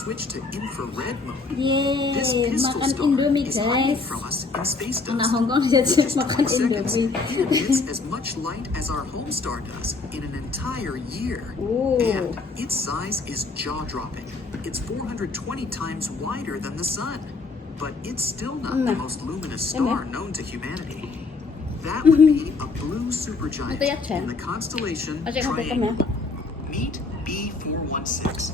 switch to infrared mode. เย่ This มา pistol กัน star อินโดมิก is ไก hiding ส์ from us in space อาณา dust. ฮ่องกงจะ Just มากัน 20 อินโด seconds, มิ it emits as much light as our home star does in an entire year. Ooh. And its size is jaw-dropping. It's 420 times wider than the sun. But it's still not the most luminous star known to humanity. That would be a blue supergiant in the constellation Triangle. Meet B416.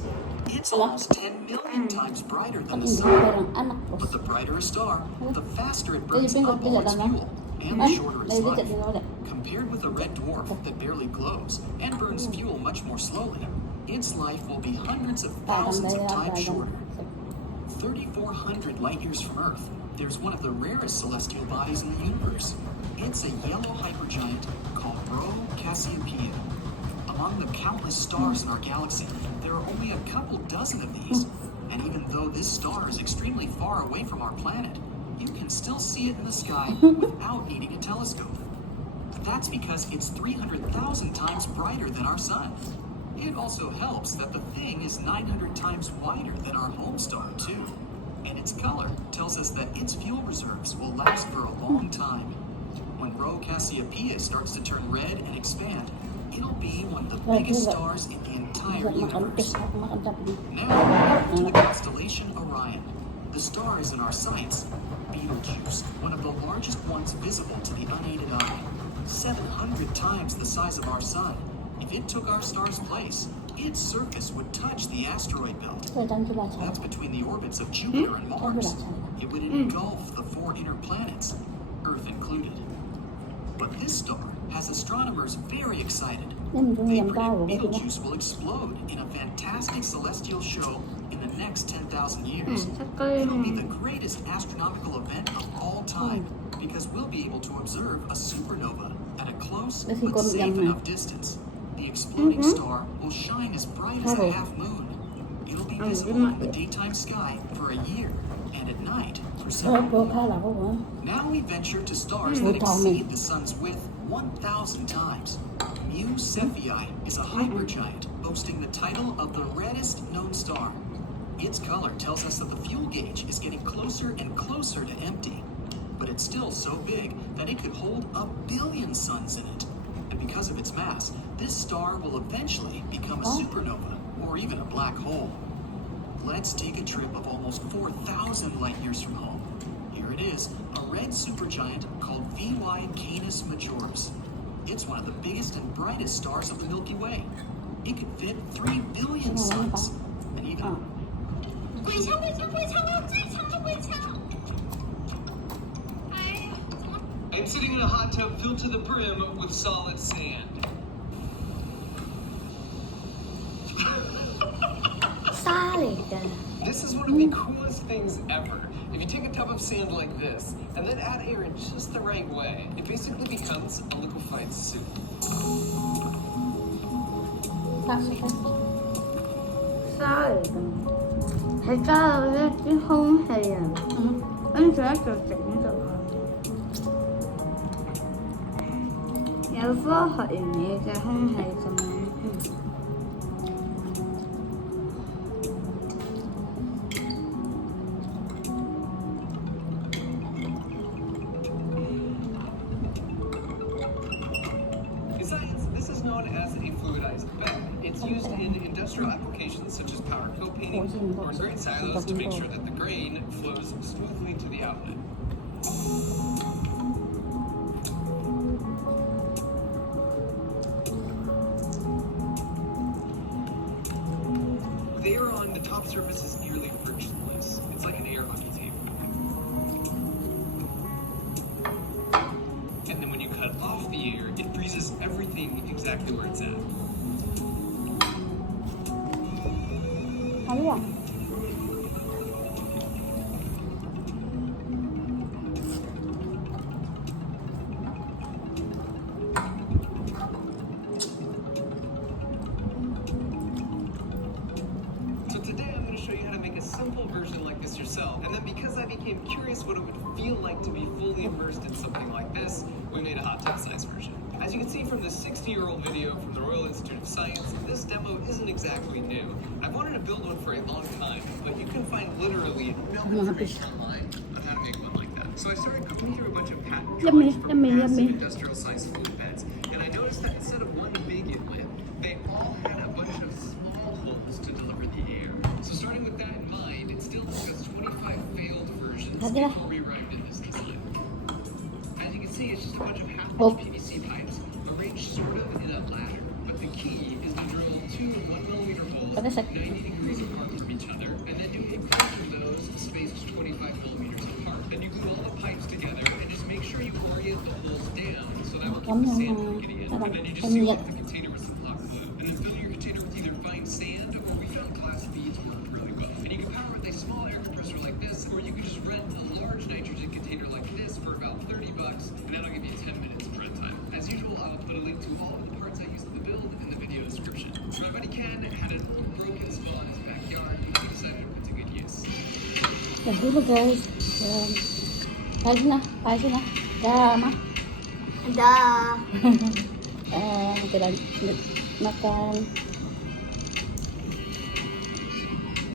It's almost 10 million times brighter than the sun. But the brighter a star, the faster it burns up all its fuel, and the shorter its life. Compared with a red dwarf that barely glows and burns fuel much more slowly, its life will be hundreds of thousands of times shorter. 3,400 light years from Earth, there's one of the rarest celestial bodies in the universe. It's a yellow hypergiant called Rho Cassiopeia. Among the countless stars in our galaxy, there are only a couple dozen of these. And even though this star is extremely far away from our planet, you can still see it in the sky without needing a telescope. That's because it's 300,000 times brighter than our sun. It also helps that the thing is 900 times wider than our home star, too. And its color tells us that its fuel reserves will last for a long time. When Rho Cassiopeia starts to turn red and expand, it'll be one of the biggest stars in the entire universe. Now, to the constellation Orion. The star is in our science Betelgeuse, one of the largest ones visible to the unaided eye. 700 times the size of our sun. If it took our star's place, its surface would touch the asteroid belt. That's between the orbits of Jupiter and Mars. It would engulf the 4 inner planets, Earth included. But this star has astronomers very excited. They predict Betelgeuse will explode in a fantastic celestial show in the next 10,000 years. It'll be the greatest astronomical event of all time because we'll be able to observe a supernova at a close but safe enough distance. The exploding star will shine as bright as a half moon. It'll be visible in the daytime sky for a year and at night for several more. Now we venture to stars that exceed the sun's width 1,000 times. Mu Cephei is a hypergiant boasting the title of the reddest known star. Its color tells us that the fuel gauge is getting closer and closer to empty. But it's still so big that it could hold 1 billion suns in it. And because of its mass, this star will eventually become a supernova or even a black hole. Let's take a trip of almost 4,000 light years from home. Here it is, a red supergiant called VY Canis Majoris. It's one of the biggest and brightest stars of the Milky Way. It could fit 3 billion suns. And even... I'm sitting in a hot tub filled to the brim with solid sand. This is one of the coolest things ever. If you take a tub of sand like this and then add air in just the right way, it basically becomes a liquefied soup. In science, this is known as a fluidized bed. It's used in industrial applications such as powder coat painting or in grain silos to make sure that the grain flows smoothly to the outlet. The air on the top surface is nearly frictionless. It's like an air hockey table. And then when you cut off the air, it freezes everything exactly where it's at. So today I'm going to show you how to make a simple version like this yourself. And then because I became curious what it would feel like to be fully immersed in something like this, we made a hot tub size version. As you can see from the 60-year-old video from the Royal Institute of Science, this demo isn't exactly new. I've wanted to build one for a long time, literally no Mga information online on how to make one like that. So I started going through a bunch of patent Yummy, drawings for yummy, massive yummy. industrial sized food beds, and I noticed that instead of one big inlet, they all had a bunch of small holes to deliver the air. So starting with that in mind, it still took us 25 failed versions Hadi lah. before we arrived at this design. As you can see, it's just a bunch of Oh. half-inch PVC pipes arranged sort of in a ladder. But the key is to drill two 1 millimeter holes What is it? 90 degrees apart from each other, and then do each of those spaced 25 millimeters apart. Then you glue all the pipes together and just make sure you orient the holes down so that will keep the sand from getting in. And then you just seal off the container with some hot glue. And then fill your container with either fine sand or we found glass beads work really well. And you can power it with a small air compressor like this, or you can just rent a large nitrogen container like this for about $30, and that'll give you 10 minutes of runtime. As usual, I'll put a link to all of the parts I used in the build in the video description. My buddy Ken had an old broken spa in his backyard, and he decided to put to good use. Dah dulu guys. Pais na. Dah, Ma. Dah. Kita makan